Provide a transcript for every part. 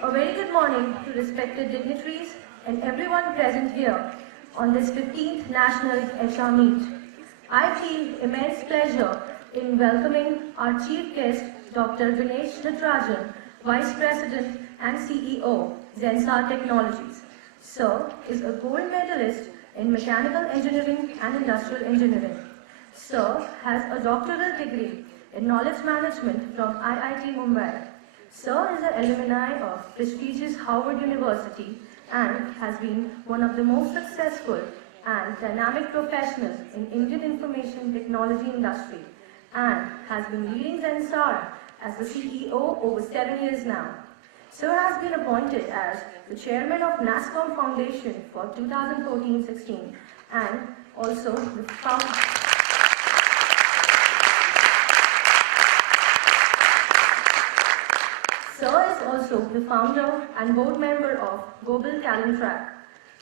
A very good morning to respected dignitaries and everyone present here on this 15th National HR Meet. I feel immense pleasure in welcoming our Chief Guest, Dr. Ganesh Natarajan, Vice President and CEO, Zensar Technologies. Sir is a gold medalist in Mechanical Engineering and Industrial Engineering. Sir has a doctoral degree in Knowledge Management from IIT Mumbai. Sir is an alumni of prestigious Harvard University and has been one of the most successful and dynamic professionals in Indian information technology industry and has been leading Zensar as the CEO over 7 years now. Sir has been appointed as the chairman of NASCOM Foundation for 2014-16 and also the founder. Sir is also the founder and board member of Global Talent Track.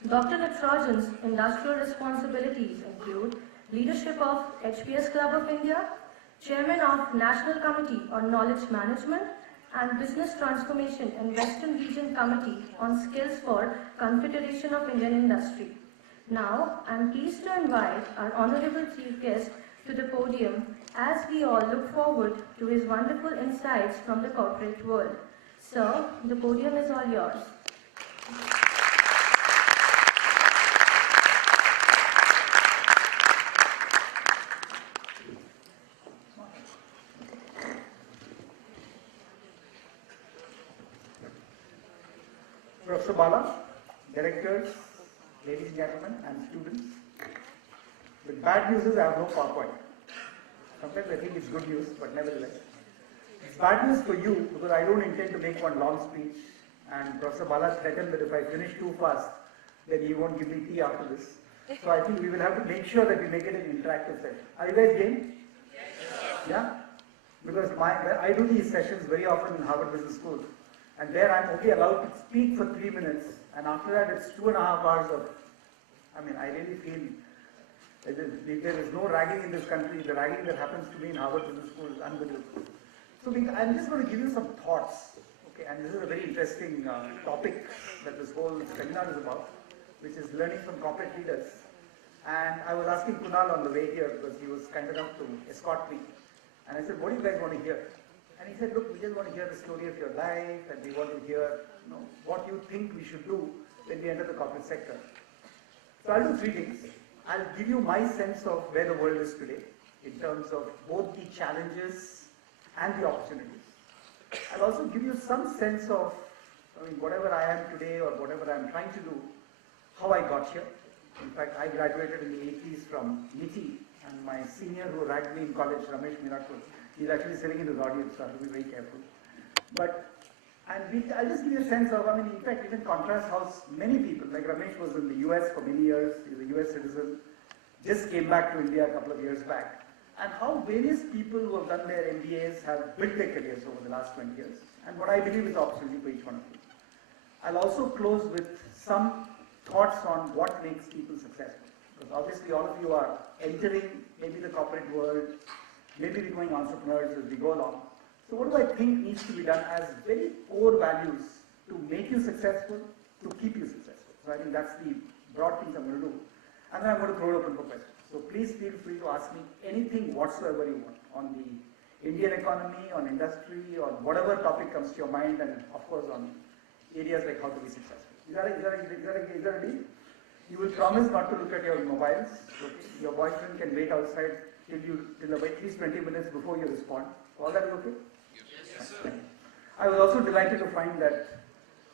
Dr. Natarajan's industrial responsibilities include leadership of HPS Club of India, chairman of National Committee on Knowledge Management, and Business Transformation and Western Region Committee on Skills for Confederation of Indian Industry. Now, I am pleased to invite our Honorable Chief Guest to the podium as we all look forward to his wonderful insights from the corporate world. Sir, the podium is all yours. Professor Bala, directors, ladies and gentlemen, and students. The bad news is I have no PowerPoint. Sometimes I think it's good news, but nevertheless. It's bad news for you because I don't intend to make one long speech, and Professor Bala threatened that if I finish too fast, then he won't give me tea after this. So I think we will have to make sure that we make it an interactive session. Are you guys game? Yes. Yeah? Because I do these sessions very often in Harvard Business School. And there I'm only allowed to speak for 3 minutes, and after that it's 2.5 hours of, I really feel that there is no ragging in this country. The ragging that happens to me in Harvard Business School is unbelievable. So I'm just going to give you some thoughts, okay, and this is a very interesting topic that this whole seminar is about, which is learning from corporate leaders. And I was asking Kunal on the way here because he was kind enough to escort me, and I said, what do you guys want to hear? And he said, look, we just want to hear the story of your life, and we want to hear what you think we should do when we enter the corporate sector. So I'll do 3 things. I'll give you my sense of where the world is today, in terms of both the challenges and the opportunities. I'll also give you some sense of, whatever I am today or whatever I'm trying to do, how I got here. In fact, I graduated in the 80s from NITI, and my senior who ragged me in college, Ramesh Miracle, he's actually sitting in his audience, so I have to be very careful. I'll just give you a sense of, in fact, even contrast how many people, like Ramesh was in the US for many years, he's a US citizen, just came back to India a couple of years back, and how various people who have done their MBAs have built their careers over the last 20 years, and what I believe is the opportunity for each one of you. I'll also close with some thoughts on what makes people successful, because obviously all of you are entering maybe the corporate world, maybe becoming entrepreneurs as we go along. So what do I think needs to be done as very core values to make you successful, to keep you successful? So I think that's the broad things I'm going to do. And then I'm going to throw it open for questions. So please feel free to ask me anything whatsoever you want on the Indian economy, on industry, on whatever topic comes to your mind, and of course on areas like how to be successful. Is that a deal? You will promise not to look at your mobiles. Okay? Your boyfriend can wait outside till at least 20 minutes before you respond. All that is okay? Yes, sir. I was also delighted to find that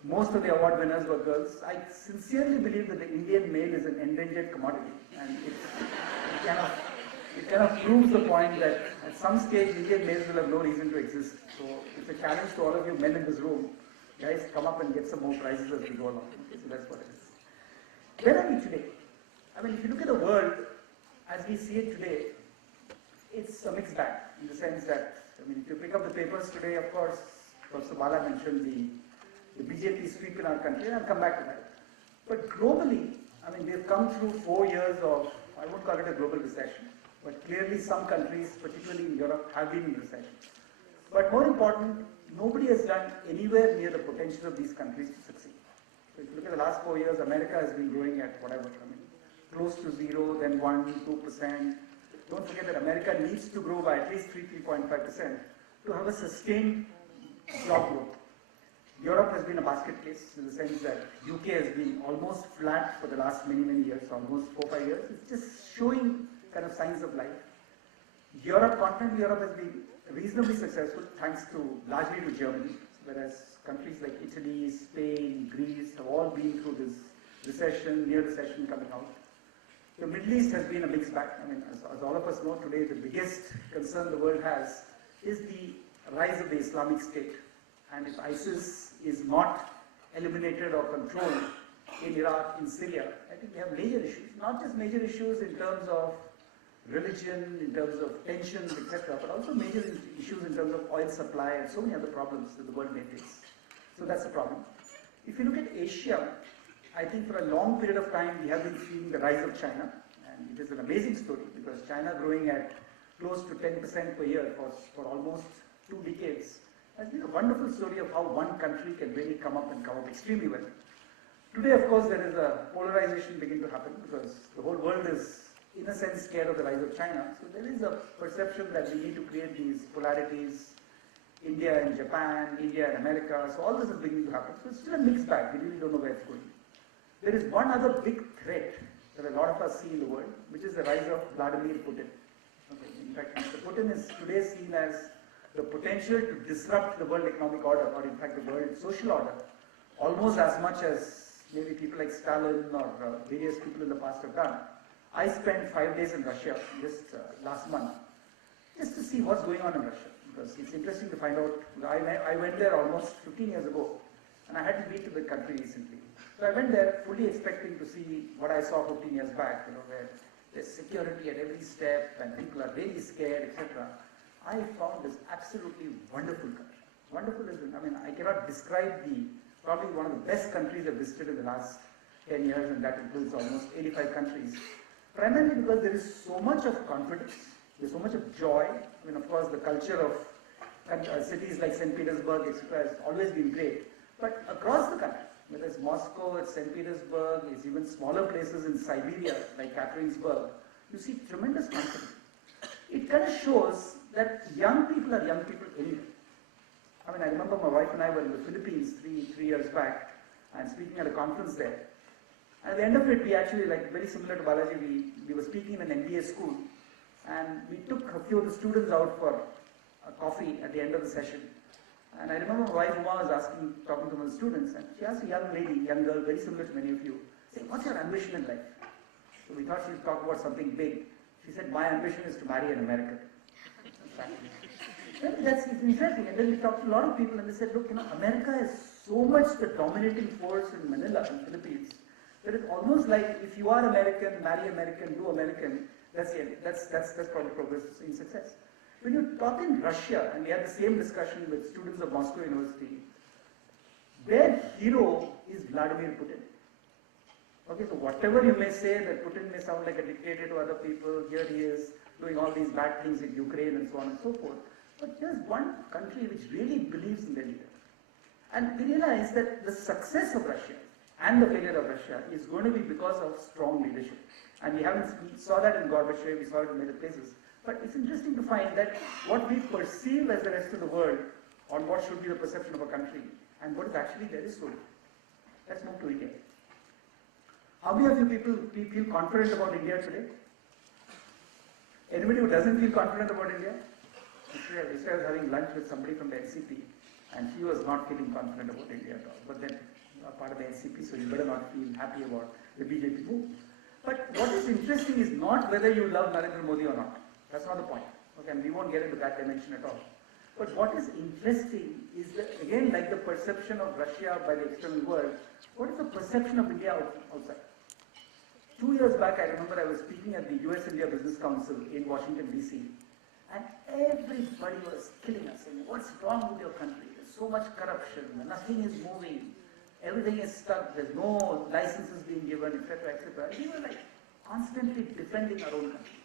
most of the award winners were girls. I sincerely believe that the Indian male is an endangered commodity, and it kind of proves the point that at some stage Indian males will have no reason to exist. So it's a challenge to all of you men in this room. Guys, come up and get some more prizes as we go along. Okay, so that's what it is. Where are we today? If you look at the world as we see it today, it's a mixed bag in the sense that, if you pick up the papers today, of course, Professor Bala mentioned the BJP sweep in our country, and I'll come back to that. But globally, they've come through 4 years of, I won't call it a global recession, but clearly some countries, particularly in Europe, have been in recession. But more important, nobody has done anywhere near the potential of these countries to succeed. So if you look at the last 4 years, America has been growing at whatever, close to zero, then 1, 2%. Don't forget that America needs to grow by at least 3.5% to have a sustained job growth. Europe has been a basket case in the sense that UK has been almost flat for the last many years, almost 4-5 years. It's just showing kind of signs of life. Continental Europe has been reasonably successful thanks to largely to Germany, whereas countries like Italy, Spain, Greece have all been through this recession, near recession coming out. The Middle East has been a mixed bag. I mean, as all of us know today, the biggest concern the world has is the rise of the Islamic State. And if ISIS is not eliminated or controlled in Iraq, in Syria, I think we have major issues. Not just major issues in terms of religion, in terms of tensions, etc., but also major issues in terms of oil supply and so many other problems that the world may face. So that's the problem. If you look at Asia, I think for a long period of time we have been seeing the rise of China, and it is an amazing story because China growing at close to 10% per year for almost 2 decades has been a wonderful story of how one country can really come up extremely well. Today, of course, there is a polarization beginning to happen because the whole world is, in a sense, scared of the rise of China. So there is a perception that we need to create these polarities, India and Japan, India and America. So all this is beginning to happen. So it's still a mixed bag. We really don't know where it's going. There is one other big threat that a lot of us see in the world, which is the rise of Vladimir Putin. Okay. In fact, Mr. Putin is today seen as the potential to disrupt the world economic order, or in fact the world social order, almost as much as maybe people like Stalin or various people in the past have done. I spent 5 days in Russia just last month, just to see what's going on in Russia, because it's interesting to find out. I went there almost 15 years ago, and I had to be to the country recently. So I went there fully expecting to see what I saw 15 years back, where there's security at every step and people are really scared, etc. I found this absolutely wonderful country. Wonderful is, I cannot describe probably one of the best countries I've visited in the last 10 years, and that includes almost 85 countries. Primarily because there is so much of confidence, there's so much of joy. Of course, the culture of cities like St. Petersburg, etc., has always been great. But across the country, whether it's Moscow, it's St. Petersburg, it's even smaller places in Siberia, like Katerinsburg, you see tremendous confidence. It kind of shows that young people are young people anyway. I remember my wife and I were in the Philippines three years back and speaking at a conference there. At the end of it, we actually, very similar to Balaji, we were speaking in an MBA school, and we took a few of the students out for a coffee at the end of the session. And I remember my wife Uma was talking to one of the students, and she asked a young girl, very similar to many of you, saying, "What's your ambition in life?" So we thought she'd talk about something big. She said, "My ambition is to marry an American." That's interesting. And then we talked to a lot of people, and they said, "Look, America is so much the dominating force in Manila, in the Philippines, that it's almost like if you are American, marry American, do American, that's it. That's probably progress in success." When you talk in Russia, and we had the same discussion with students of Moscow University, their hero is Vladimir Putin. Okay, so whatever you may say, that Putin may sound like a dictator to other people, here he is doing all these bad things in Ukraine and so on and so forth. But there's one country which really believes in their leader. And we realize that the success of Russia and the failure of Russia is going to be because of strong leadership. And we saw that in Gorbachev, we saw it in many places. But it's interesting to find that what we perceive as the rest of the world on what should be the perception of a country and what is actually there is so different. Let's move to India. How many of you people feel confident about India today? Anybody who doesn't feel confident about India? Yesterday I was having lunch with somebody from the NCP, and she was not feeling confident about India at all. But then you are part of the NCP, so you better not feel happy about the BJP move. But what is interesting is not whether you love Narendra Modi or not. That's not the point. Okay, and we won't get into that dimension at all. But what is interesting is that, again, like the perception of Russia by the external world, what is the perception of India outside? 2 years back, I remember I was speaking at the US-India Business Council in Washington, D.C., and everybody was killing us, saying, "What's wrong with your country? There's so much corruption, nothing is moving, everything is stuck, there's no licenses being given, etc., etc." And we were constantly defending our own country.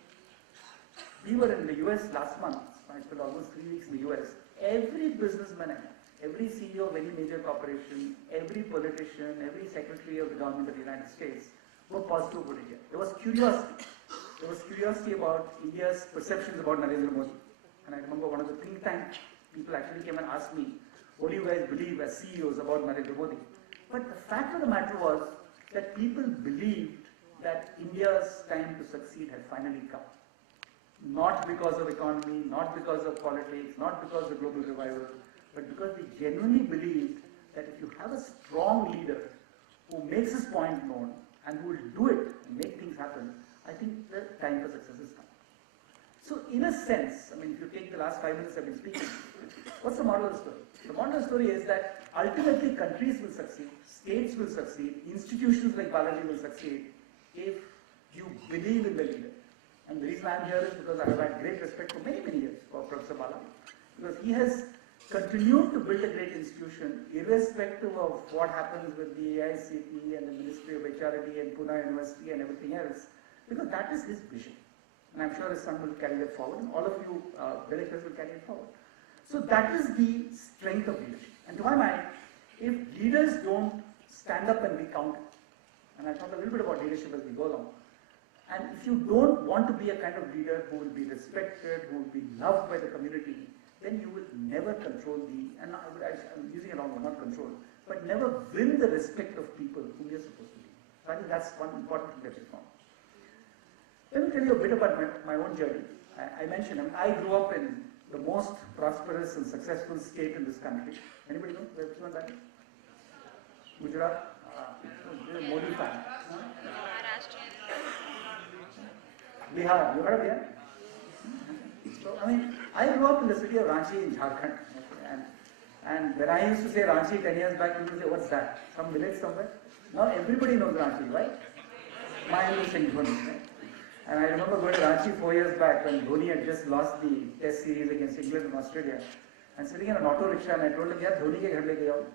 We were in the US last month. I spent almost 3 weeks in the US. every businessman, every CEO of any major corporation, every politician, every secretary of the government of the United States were positive about India. There was curiosity. There was curiosity about India's perceptions about Narendra Modi. And I remember one of the think tank people actually came and asked me, what do you guys believe as CEOs about Narendra Modi? But the fact of the matter was that people believed that India's time to succeed had finally come. Not because of economy, not because of politics, not because of global revival, but because we genuinely believed that if you have a strong leader who makes his point known and who will do it and make things happen, I think the time for success has come. So in a sense, I mean, if you take the last 5 minutes I've been speaking, what's the moral of the story? The moral of the story is that ultimately countries will succeed, states will succeed, institutions like Balaji will succeed if you believe in the leader. And the reason I'm here is because I have had great respect for many, many years for Professor Balaji. Because he has continued to build a great institution irrespective of what happens with the AICTE and the Ministry of HRD and Pune University and everything else. Because that is his vision. And I'm sure his son will carry that forward, and all of you directors will carry it forward. So that is the strength of leadership. And to my mind, if leaders don't stand up and be counted, and I'll talk a little bit about leadership as we go along, and if you don't want to be a kind of leader who will be respected, who will be loved by the community, then you will never control and I'm using a wrong word, not control, but never win the respect of people whom you're supposed to be. So I think that's one important thing that we found. Let me tell you a bit about my own journey. I mentioned, I grew up in the most prosperous and successful state in this country. Anybody know which one that is? Gujarat? Modi fan. Bihar. You heard of Bihar? So, I mean, I grew up in the city of Ranchi in Jharkhand. And when I used to say Ranchi 10 years back, people would say, what's that? Some village somewhere? Now everybody knows Ranchi, right? Mahendra Singh Dhoni. Right? And I remember going to Ranchi 4 years back when Dhoni had just lost the test series against England and Australia. And sitting in an auto rickshaw and I told him, yeah, Dhoni ke ghar leke jao.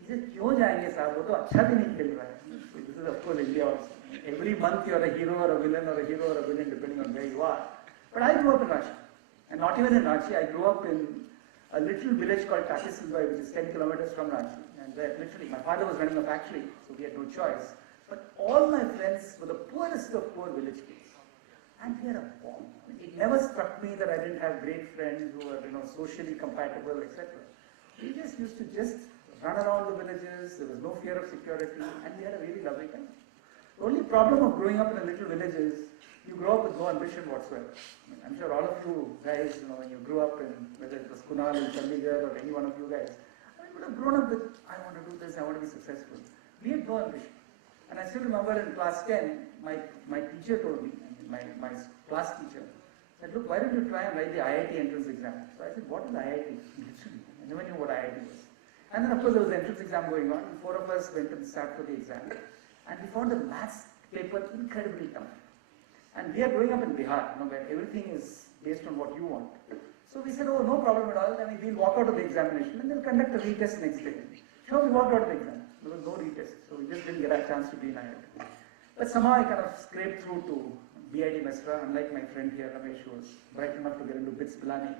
He said, kyun jayenge sahab, wo to acha bhi nahi khel raha hai. So this is of course India also. Every month you are a hero or a villain or a hero or a villain depending on where you are. But I grew up in Ranchi. And not even in Ranchi, I grew up in a little village called Takisilbai, which is 10 kilometers from Ranchi. And where literally, my father was running a factory, so we had no choice. But all my friends were the poorest of poor village kids. And we had a bond. I mean, it never struck me that I didn't have great friends who were, socially compatible, etc. We just used to run around the villages. There was no fear of security, and we had a really lovely time. The only problem of growing up in a little village is you grow up with no ambition whatsoever. I mean, I'm sure all of you guys, when you grew up in, whether it was Kunal in Chandigarh or any one of you guys, you would have grown up with, I want to do this, I want to be successful. We had no ambition. And I still remember in class 10, my teacher told me, my class teacher, said, look, why don't you try and write the IIT entrance exam? So I said, what is IIT? Literally, I never knew what IIT was. And then of course there was the entrance exam going on, and 4 of us went and sat for the exam. And we found the maths paper incredibly tough. And we are growing up in Bihar, where everything is based on what you want. So we said, oh, no problem at all. I mean, we'll walk out of the examination and they'll conduct a retest next day. Sure, we walked out of the exam. There was no retest, so we just didn't get a chance to be in IIT. But somehow I kind of scraped through to BID Mesra, unlike my friend here, Ramesh, who was bright enough to get into BITS Pilani.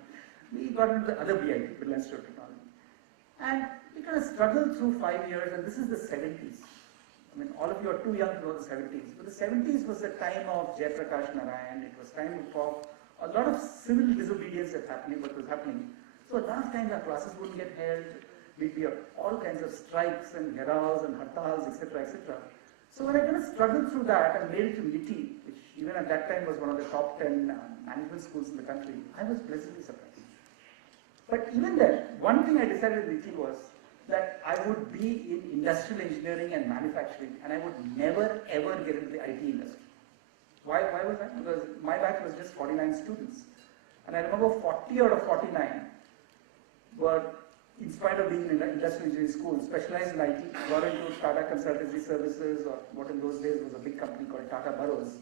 We got into the other BID, Bill Institute of Technology. And we kind of struggled through 5 years, and this is the 70s. I mean, all of you are too young to know the 70s, but the 70s was the time of Jayaprakash Narayan. It was time for a lot of civil disobedience that was happening. So a lot of times our classes wouldn't get held. We'd be all kinds of strikes and geraos and hartals, etc., etc. So when I kind of struggled through that and made it to MITI, which even at that time was one of the top 10 management schools in the country, I was pleasantly surprised. But even then, one thing I decided with MITI was that I would be in industrial engineering and manufacturing, and I would never ever get into the IT industry. Why was that? Because my batch was just 49 students. And I remember 40 out of 49 were, in spite of being in an industrial engineering school, specialized in IT, got into Tata Consultancy Services, or what in those days was a big company called Tata Burroughs.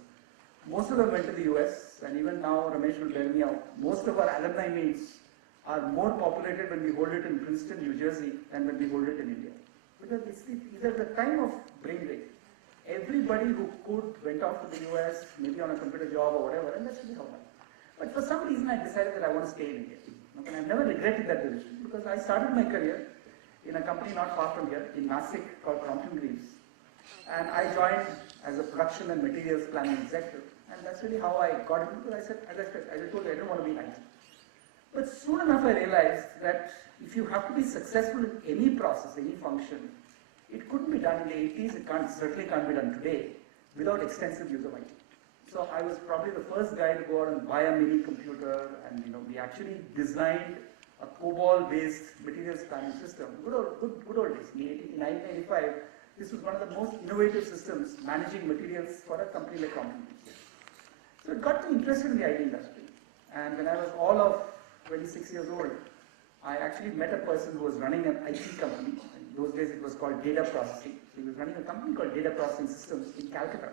Most of them went to the US, and even now Ramesh will tell me out, most of our alumni meets are more populated when we hold it in Princeton, New Jersey, than when we hold it in India. Because it's at the time of brain drain. Everybody who could went off to the US, maybe on a computer job or whatever, and that's really how that. But for some reason I decided that I want to stay in India. Okay, and I've never regretted that decision because I started my career in a company not far from here in Nashik called Crompton Greaves. And I joined as a production and materials planning executive. And that's really how I got into it. I said, as I told you, I don't want to be in IT. But soon enough I realized that if you have to be successful in any process, any function, it couldn't be done in the 80s, certainly can't be done today without extensive use of IT. So I was probably the first guy to go out and buy a mini computer, and we actually designed a COBOL-based materials planning system. Good old days. In 1995, this was one of the most innovative systems managing materials for a company like Crompton. So it got me interested in the IT industry. And when I was all of 26 years old, I actually met a person who was running an IT company. In those days it was called data processing. So he was running a company called Data Processing Systems in Calcutta.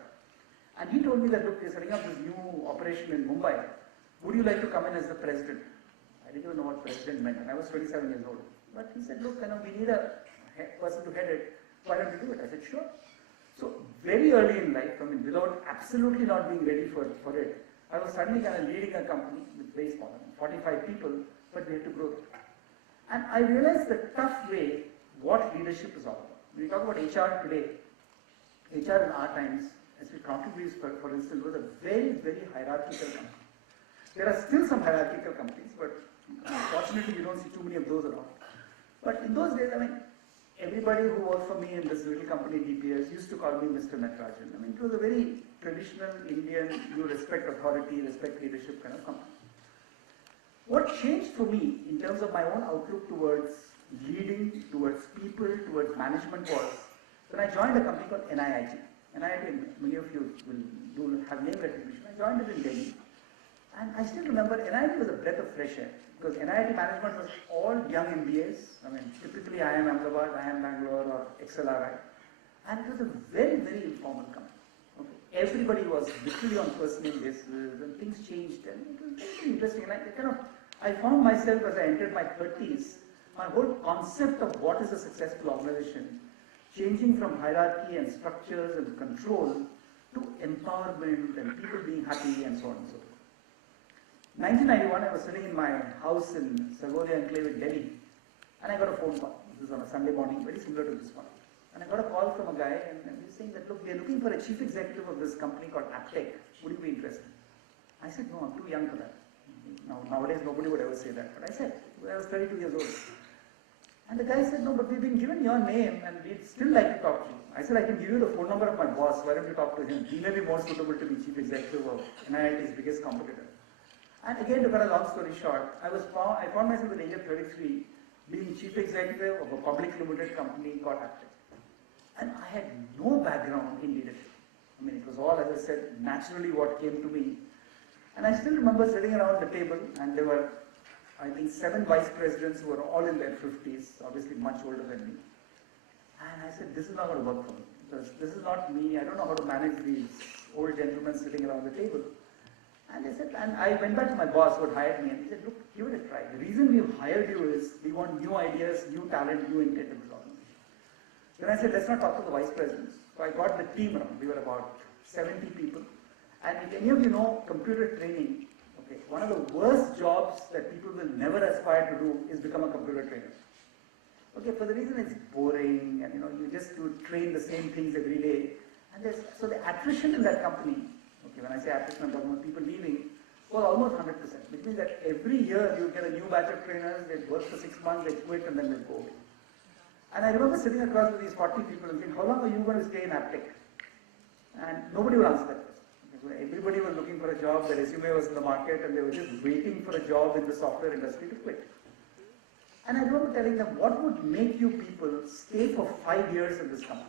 And he told me that, look, we're setting up this new operation in Mumbai. Would you like to come in as the president? I didn't even know what president meant, and I was 27 years old. But he said, look, we need a person to head it. Why don't you do it? I said, sure. So very early in life, without absolutely not being ready for it, I was suddenly kind of leading a company with very small, 45 people, but we had to grow it. And I realized the tough way what leadership is all about. When we talk about HR today, HR in our times, as we contribute, for instance, was a very, very hierarchical company. There are still some hierarchical companies, but fortunately you don't see too many of those around. But in those days, everybody who worked for me in this little company, DPS, used to call me Mr. Natarajan. It was a very traditional Indian, you respect authority, respect leadership kind of company. What changed for me in terms of my own outlook towards leading, towards people, towards management was when I joined a company called NIIT. NIIT, many of you will have name recognition. I joined it in Delhi. And I still remember NIIT was a breath of fresh air because NIIT management was all young MBAs. Typically IIM Ahmedabad, IIM Bangalore or XLRI. And it was a very, very informal company. Okay. Everybody was literally on first name basis and things changed and it was very interesting. And I found myself as I entered my 30s, my whole concept of what is a successful organization changing from hierarchy and structures and control to empowerment and people being happy and so on and so forth. 1991, I was sitting in my house in Sarvolia Enclave in Delhi, and I got a phone call. This was on a Sunday morning, very similar to this one. And I got a call from a guy, and he was saying that, look, we are looking for a chief executive of this company called Aptech. Would you be interested? I said, no, I'm too young for that. Nowadays, nobody would ever say that. But I said, I was 32 years old. And the guy said, no, but we've been given your name and we'd still like to talk to you. I said, I can give you the phone number of my boss. Why don't you talk to him? He may be more suitable to be chief executive of NIIT's biggest competitor. And again, to cut a long story short, I found myself at the age of 33 being chief executive of a public limited company called Aptech. And I had no background in leadership. It was all, as I said, naturally what came to me. And I still remember sitting around the table and there were, I think, 7 vice presidents who were all in their 50s, obviously much older than me. And I said, this is not going to work for me, because this is not me, I don't know how to manage these old gentlemen sitting around the table. And I said, and I went back to my boss who had hired me and he said, look, give it a try. The reason we've hired you is we want new ideas, new talent, new intent in this organization. Then I said, let's not talk to the vice presidents. So I got the team around, we were about 70 people. And if any of you know computer training, okay, one of the worst jobs that people will never aspire to do is become a computer trainer. Okay, for the reason it's boring and you train the same things every day. And so the attrition in that company, okay, when I say attrition, I'm talking about people leaving, was almost 100%, which means that every year you get a new batch of trainers, they work for 6 months, they quit and then they go away. And I remember sitting across with these 40 people and saying, how long are you going to stay in Aptech? And nobody would answer that question. So everybody was looking for a job, the resume was in the market and they were just waiting for a job in the software industry to quit. And I remember telling them, what would make you people stay for 5 years in this company?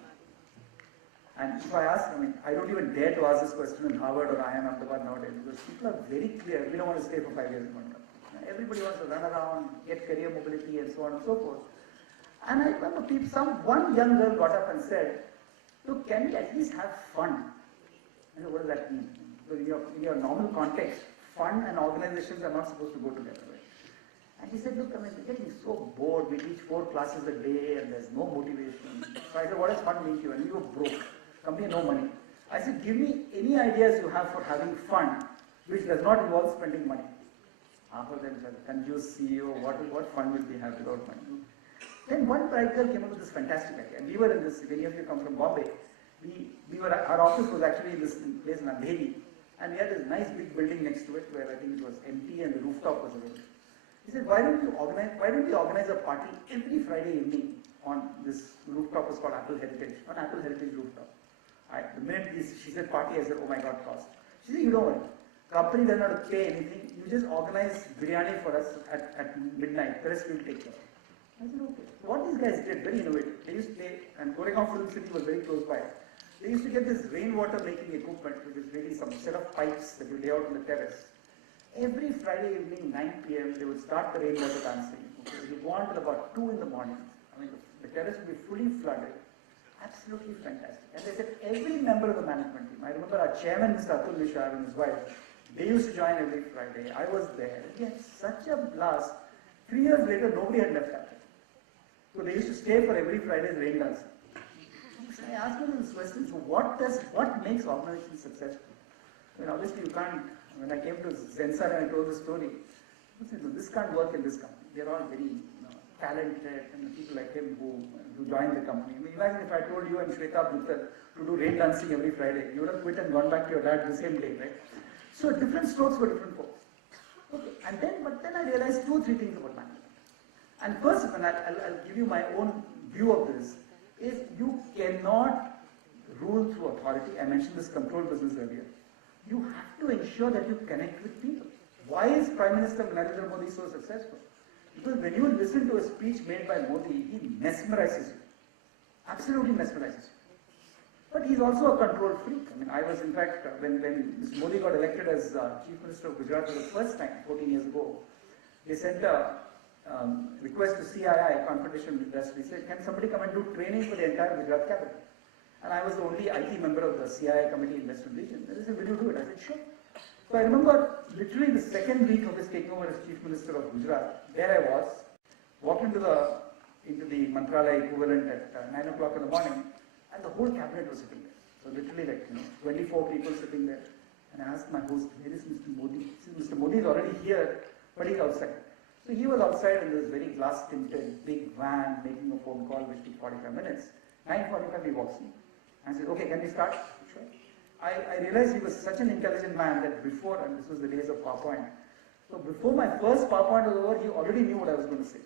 And if I ask, I don't even dare to ask this question in Harvard or IIM Ahmedabad nowadays because people are very clear, we don't want to stay for 5 years in one company. Everybody wants to run around, get career mobility and so on and so forth. And I remember one young girl got up and said, look, can we at least have fun? I said, what does that mean? Because in your normal context, fun and organizations are not supposed to go together. Right? And she said, look, we're getting so bored, we teach 4 classes a day and there's no motivation. So I said, what does fun mean to you? And we were broke. Company had no money. I said, give me any ideas you have for having fun which does not involve spending money. half of them said, confused CEO, what fun will we have without money? Then one bright girl came up with this fantastic idea. And we were in this, many of you come from Bombay, our office was actually in this place in Andheri, and we had this nice big building next to it where I think it was empty and the rooftop was available. He said, why don't we organize a party every Friday evening on this rooftop? Was called Apple Heritage, on Apple Heritage rooftop. The minute she said party, I said, oh my God, cost. She said, you don't worry. Company doesn't have to pay anything. You just organize biryani for us at midnight. The rest we'll take care of. I said, okay. So what these guys did, very innovative. They used to play, and Goregaon Film City was very close by. They used to get this rainwater making equipment, which is really some set of pipes that you lay out on the terrace. Every Friday evening, 9 p.m., they would start the rainwater dancing. Okay, it would go on till about 2 in the morning. I mean, the terrace would be fully flooded. Absolutely fantastic. And they said every member of the management team, I remember our chairman, Mr. Atul Mishra, and his wife, they used to join every Friday. I was there. We had such a blast. 3 years later, nobody had left after. So they used to stay for every Friday's rain dance. So I asked them this question, so what makes organizations successful? I mean, obviously you can't, when I came to Zensar and I told the story, I said, no, this can't work in this company. They're all very talented, and people like him who joined the company. I mean, imagine if I told you and Shweta Bhuttal to do rain dancing every Friday, you would have quit and gone back to your dad the same day, right? So different strokes for different folks. Okay, but then I realized 2 or 3 things about management. And first, and I'll give you my own view of this, is you cannot rule through authority. I mentioned this control business earlier. You have to ensure that you connect with people. Why is Prime Minister Narendra Modi so successful? Because when you listen to a speech made by Modi, he mesmerizes you. Absolutely mesmerizes you. But he's also a control freak. I mean, I was in fact, when Mr. Modi got elected as Chief Minister of Gujarat for the first time, 14 years ago, they sent a request to CII, Confederation of Industry, said, can somebody come and do training for the entire Gujarat cabinet? And I was the only IT member of the CII committee in Western region. They said, will you do it? I said, sure. So I remember literally the second week of his taking over as Chief Minister of Gujarat, there I was, walked into the Mantralaya equivalent at 9 o'clock in the morning, and the whole cabinet was sitting there. So literally 24 people sitting there. And I asked my host, where is Mr. Modi? He said, Mr. Modi is already here, but he's outside. So he was outside in this very glass-tinted big van making a phone call which took 45 minutes. 9:45 he walks in. I said, okay, can we start? Sure. I realized he was such an intelligent man that before, and this was the days of PowerPoint, so before my first PowerPoint was over, he already knew what I was going to say.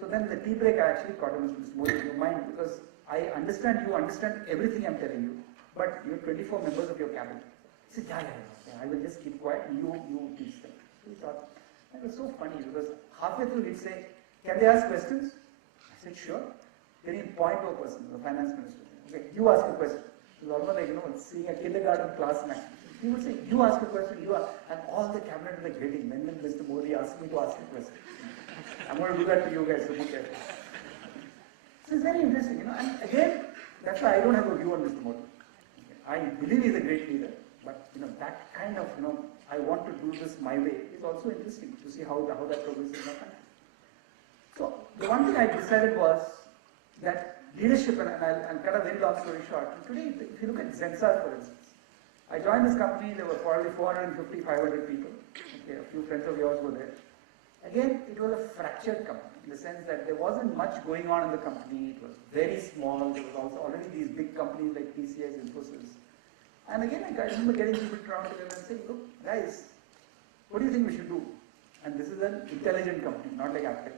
So then the tea break, I actually caught him, Mr. Modi, do you mind? Because I understand you understand everything I'm telling you, but you have 24 members of your cabinet. He said, yeah, I will just keep quiet, you teach them. So he thought, it was so funny because halfway through he'd say, can they ask questions? I said, sure. Then he'd point to a person, the finance minister. Okay, you ask a question. It was almost like, seeing a kindergarten class match. He would say, you ask a question, and all the cabinet were gritting. When will Mr. Modi ask me to ask a question? I'm going to do that to you guys, so be careful. So it's very interesting, and again, that's why I don't have a view on Mr. Modi. Okay. I believe he's a great leader, but that kind of, I want to do this my way is also interesting to see how that progresses in my country. So the one thing I decided was that leadership, and I'll cut a very long story short. Today, if you look at Zensar, for instance, I joined this company, there were probably 450, 500 people. Okay, a few friends of yours were there. Again, it was a fractured company in the sense that there wasn't much going on in the company. It was very small. There was also already these big companies like TCS, Infosys. And again, I remember getting people around together and saying, look, guys, what do you think we should do? And this is an intelligent company, not like Apple.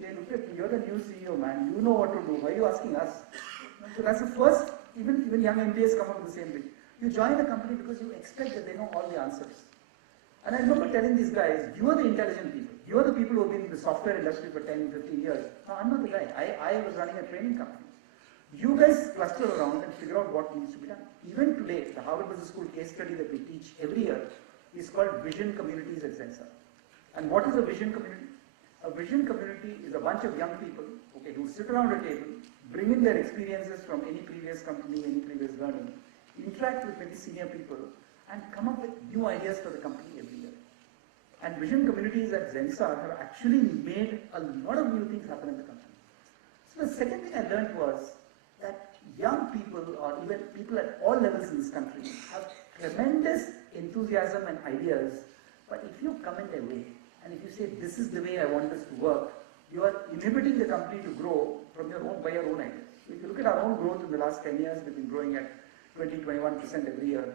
They look at me, you're the new CEO, man. You know what to do. Why are you asking us? So that's the first, even young MBAs come up with the same thing. You join a company because you expect that they know all the answers. And I remember telling these guys, you are the intelligent people. You are the people who have been in the software industry for 10, 15 years. No, I'm not the guy. I was running a training company. You guys cluster around and figure out what needs to be done. Even today, the Harvard Business School case study that we teach every year is called Vision Communities at Zensar. And what is a vision community? A vision community is a bunch of young people, okay, who sit around a table, bring in their experiences from any previous company, any previous learning, interact with very senior people, and come up with new ideas for the company every year. And vision communities at Zensar have actually made a lot of new things happen in the company. So the second thing I learned was that young people, or even people at all levels in this country, have tremendous enthusiasm and ideas, but if you come in their way, and if you say, this is the way I want this to work, you are inhibiting the company to grow from by your own ideas. If you look at our own growth in the last 10 years, we've been growing at 20-21% every year.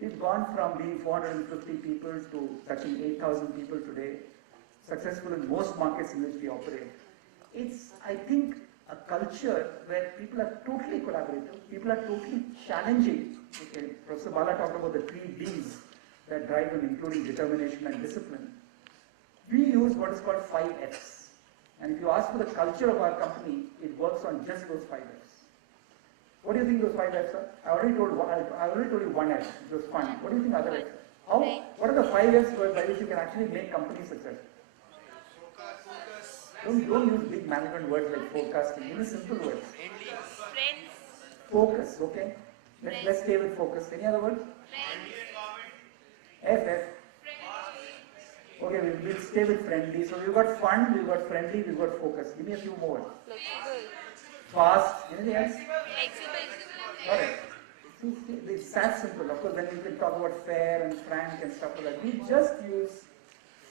We've gone from being 450 people to touching 8,000 people today, successful in most markets in which we operate. It's, I think, a culture where people are totally collaborative, people are totally challenging. Okay, Professor Bala talked about the 3 Ds that drive them, including determination and discipline. We use what is called 5 Fs. And if you ask for the culture of our company, it works on just those 5 Fs. What do you think those 5 Fs are? I already told you one F, it was fun. What do you think other Fs are? What are the 5 Fs by which you can actually make companies successful? Don't use big management words like forecasting. Use simple words. Friends. Focus, okay? Let's stay with focus. Any other word? F. Okay, we'll stay with friendly. So we've got fun, we've got friendly, we've got focus. Give me a few more. Fast. Anything else? Got it. It's that simple. Of course, then we can talk about fair and frank and stuff like that. We just use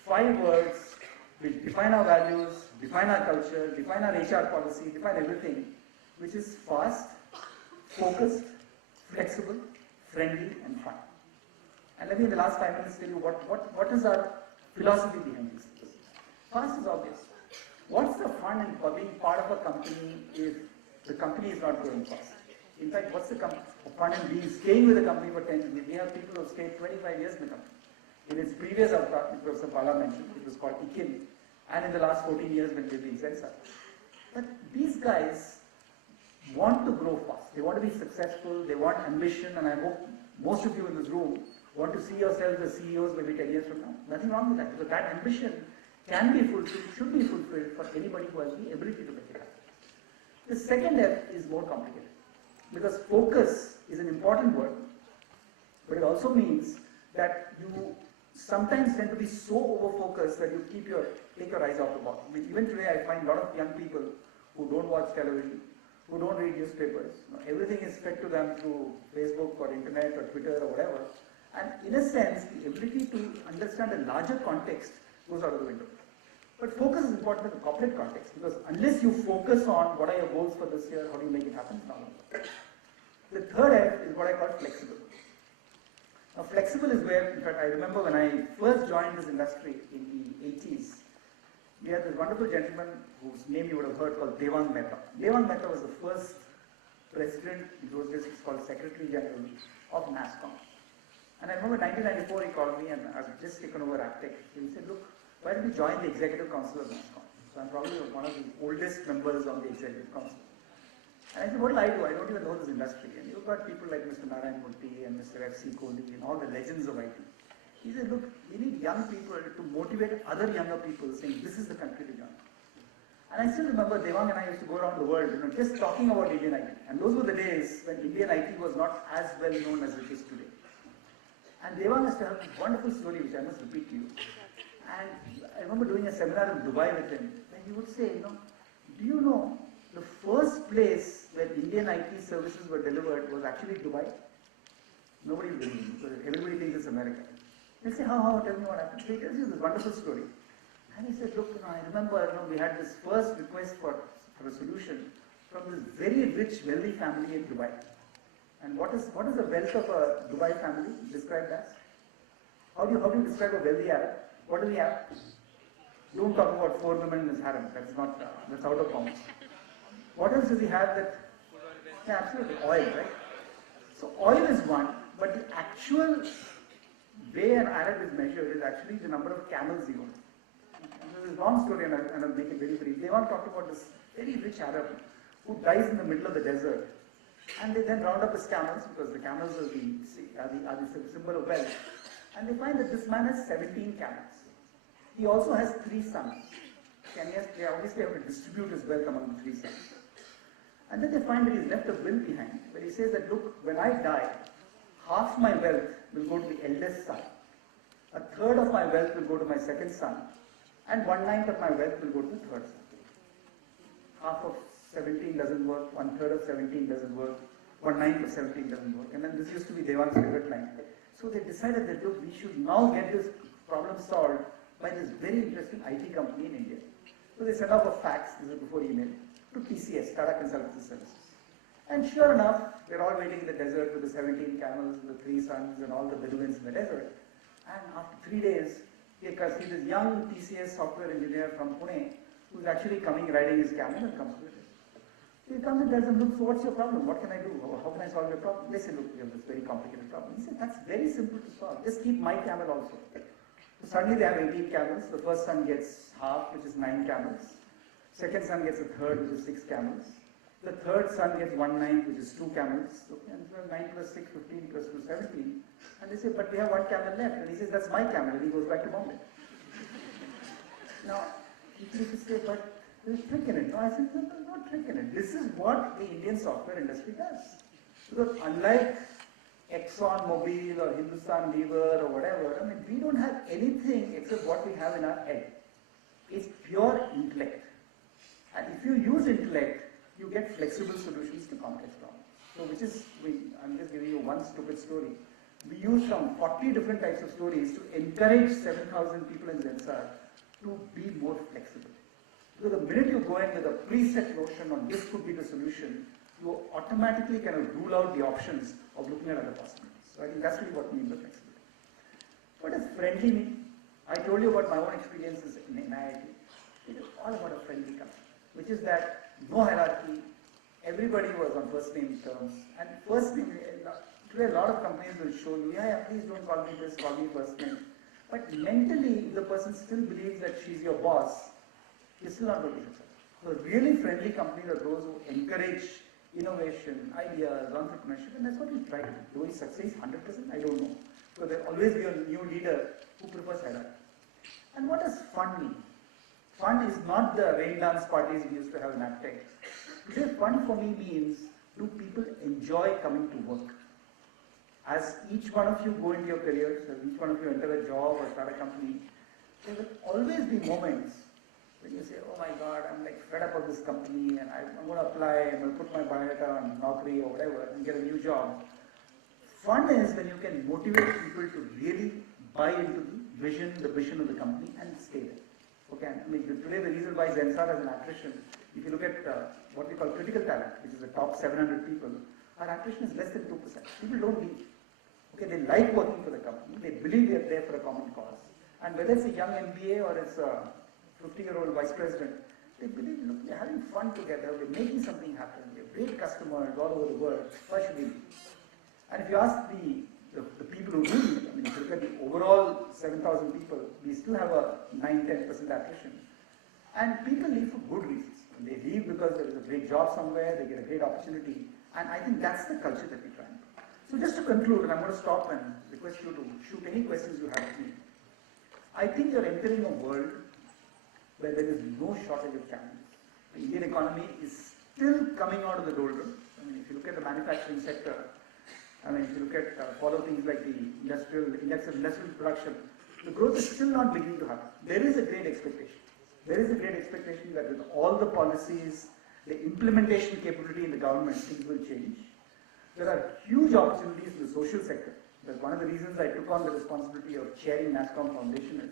5 words. We define our values, define our culture, define our HR policy, define everything, which is fast, focused, flexible, friendly, and fun. And let me in the last 5 minutes tell you what is our philosophy behind this. Fast is obvious. What's the fun in being part of a company if the company is not growing fast? In fact, what's the fun in staying with the company for 10 years? We have people who have stayed 25 years in the company. In its previous avatar, Professor Bala mentioned, it was called IKIN, and in the last 14 years when we've been Zensar. But these guys want to grow fast. They want to be successful, they want ambition, and I hope most of you in this room want to see yourselves as CEOs maybe 10 years from now. Nothing wrong with that, because that ambition can be fulfilled, should be fulfilled for anybody who has the ability to make it happen. The second F is more complicated, because focus is an important word, but it also means that you sometimes tend to be so over-focused that you take your eyes off the ball. I mean, even today I find a lot of young people who don't watch television, who don't read newspapers. Everything is fed to them through Facebook or internet or Twitter or whatever. And in a sense, the ability to understand a larger context goes out of the window. But focus is important in the corporate context, because unless you focus on what are your goals for this year, how do you make it happen, it's not going to work. The third F is what I call flexible. Now, flexible is where, in fact, I remember when I first joined this industry in the 80s, we had this wonderful gentleman whose name you would have heard called Devang Mehta. Devang Mehta was the first president, in those days it was called Secretary General of NASSCOM. And I remember 1994 he called me and I had just taken over Aptech. He said, look, why don't you join the Executive Council of NASSCOM? So I'm probably one of the oldest members on the Executive Council. And I said, what will I do? I don't even know this industry. And you've got people like Mr. Narayan Murthy and Mr. F.C. Kohli and all the legends of IT. He said, look, we need young people to motivate other younger people saying, this is the country to join. And I still remember Devang and I used to go around the world, just talking about Indian IT. And those were the days when Indian IT was not as well known as it is today. And Devang has to have a wonderful story, which I must repeat to you. And I remember doing a seminar in Dubai with him, and he would say, do you know, the first place where Indian IT services were delivered was actually Dubai? Nobody will believe me, because everybody thinks it's America. They'll say, how, tell me what happened. So he tells you this wonderful story. And he said, look, I remember, we had this first request for a solution from this very rich, wealthy family in Dubai. And what is the wealth of a Dubai family described as? How do you describe a wealthy Arab? What do we have? Don't talk about 4 women in his harem. That's out of bounds. What else does he have that? Yeah, absolutely, oil, right? So oil is one, but the actual way an Arab is measured is actually the number of camels he owns. There's a long story, and I'll make it very brief. They want to talk about this very rich Arab who dies in the middle of the desert, and they then round up his camels, because the camels are the symbol of wealth, and they find that this man has 17 camels. He also has 3 sons. They obviously have to distribute his wealth among the 3 sons. And then they find that he's left a will behind, where he says that, look, when I die, half my wealth will go to the eldest son, a third of my wealth will go to my second son, and 1/9 of my wealth will go to the third son. Half of 17 doesn't work, 1/3 of 17 doesn't work, 1/9 of 17 doesn't work. And then this used to be Devang's favorite line. So they decided that, look, we should now get this problem solved by this very interesting IT company in India. So they sent off a fax, this is before email, to TCS, Tata Consultancy Services. And sure enough, they're all waiting in the desert with the 17 camels, the 3 sons, and all the Bedouins in the desert. And after 3 days, they can see this young TCS software engineer from Pune who's actually coming riding his camel and comes to it. So he comes and tells them, look, so what's your problem? What can I do? How can I solve your problem? They say, look, we have this very complicated problem. He said, that's very simple to solve. Just keep my camel also. So suddenly they have 18 camels. The first son gets half, which is 9 camels. Second son gets a third, which is 6 camels. The third son gets 1/9, which is 2 camels. Okay, and so 9 plus 6, 15 plus 2, 17. And they say, but we have 1 camel left. And he says, that's my camel. And he goes back to Bombay. Now, people used to say, but there's trick in it. No, I said, no, there's no trick in it. This is what the Indian software industry does. Because unlike Exxon Mobil or Hindustan Lever or whatever, I mean, we don't have anything except what we have in our head. It's pure intellect. And if you use intellect, you get flexible solutions to complex problems. So which is, I'm just giving you one stupid story. We use some 40 different types of stories to encourage 7,000 people in Zensar to be more flexible. So the minute you go in with a preset notion on this could be the solution, you automatically kind of rule out the options of looking at other possibilities. So I think that's really what means the flexibility. What does friendly mean? I told you about my own experiences in IIT. It is all about a friendly culture, which is that no hierarchy, everybody was on first name terms. And first name, today a lot of companies will show you, yeah, please don't call me this, call me first name. But mentally, if the person still believes that she's your boss, you're still not going to be successful. So really friendly companies are those who encourage innovation, ideas, entrepreneurship, and that's what we try to do. Do we succeed 100%? I don't know. So there will always be a new leader who prefers hierarchy. And what does fun mean? Fun is not the rain dance parties we used to have in Aptech. Today, fun for me means, do people enjoy coming to work? As each one of you go into your careers, as each one of you enter a job or start a company, there will always be moments when you say, oh my God, I'm like fed up of this company and I'm going to apply, I'm going to put my biodata on Naukri or whatever and get a new job. Fun is when you can motivate people to really buy into the vision of the company and stay there. Okay, I mean, today the reason why Zensar has an attrition, if you look at what we call critical talent, which is the top 700 people, our attrition is less than 2%. People don't leave. Okay, they like working for the company, they believe they are there for a common cause. And whether it's a young MBA or it's a 50-year-old vice president, they believe, look, we're having fun together, we're making something happen, we have great customers all over the world, why should we leave? And if you ask the people who do leave, I mean, if you look at the overall 7,000 people, we still have a 9-10% attrition. And people leave for good reasons. They leave because there is a great job somewhere, they get a great opportunity, and I think that's the culture that we try and do. So just to conclude, and I'm going to stop and request you to shoot any questions you have of me. I think you're entering a world where there is no shortage of challenges. The Indian economy is still coming out of the doldrums. I mean, if you look at the manufacturing sector, I mean, if you look at follow things like the index of industrial production, the growth is still not beginning to happen. There is a great expectation. There is a great expectation that with all the policies, the implementation capability in the government, things will change. There are huge opportunities in the social sector. That's one of the reasons I took on the responsibility of chairing NASSCOM Foundation is,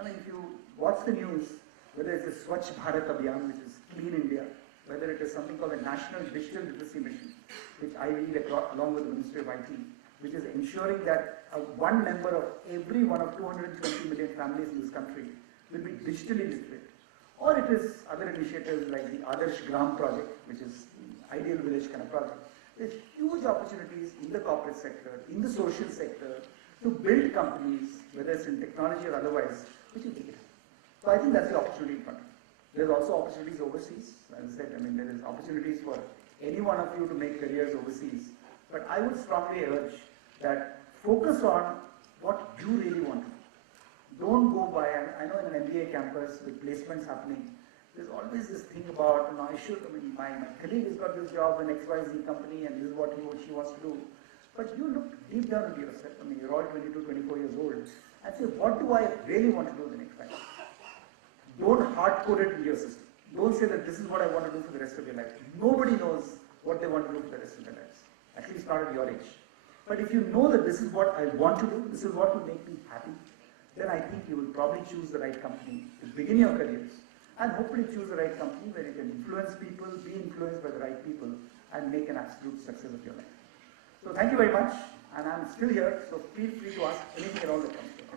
I mean, if you watch the news, whether it's the Swachh Bharat Abhiyan, which is Clean India, whether it is something called the National Digital Literacy Mission, which I lead along with the Ministry of IT, which is ensuring that one member of every one of 220 million families in this country will be digitally literate. Or it is other initiatives like the Adarsh Gram project, which is the ideal village kind of project. There's huge opportunities in the corporate sector, in the social sector, to build companies, whether it's in technology or otherwise, which is big. So I think that's the opportunity in front of you. There's also opportunities overseas. As I said, I mean, there is opportunities for any one of you to make careers overseas. But I would strongly urge that focus on what you really want to do. Don't go by, I know in an MBA campus with placements happening, there's always this thing about, you know, my colleague has got this job in XYZ company and this is what he or she wants to do. But you look deep down into yourself, I mean, you're all 22, 24 years old, and say, what do I really want to do in the next 5 years? Don't hard-code it in your system. Don't say that this is what I want to do for the rest of your life. Nobody knows what they want to do for the rest of their lives, at least not at your age. But if you know that this is what I want to do, this is what will make me happy, then I think you will probably choose the right company to begin your careers, and hopefully choose the right company where you can influence people, be influenced by the right people, and make an absolute success of your life. So thank you very much, and I'm still here, so feel free to ask anything at all that comes to you.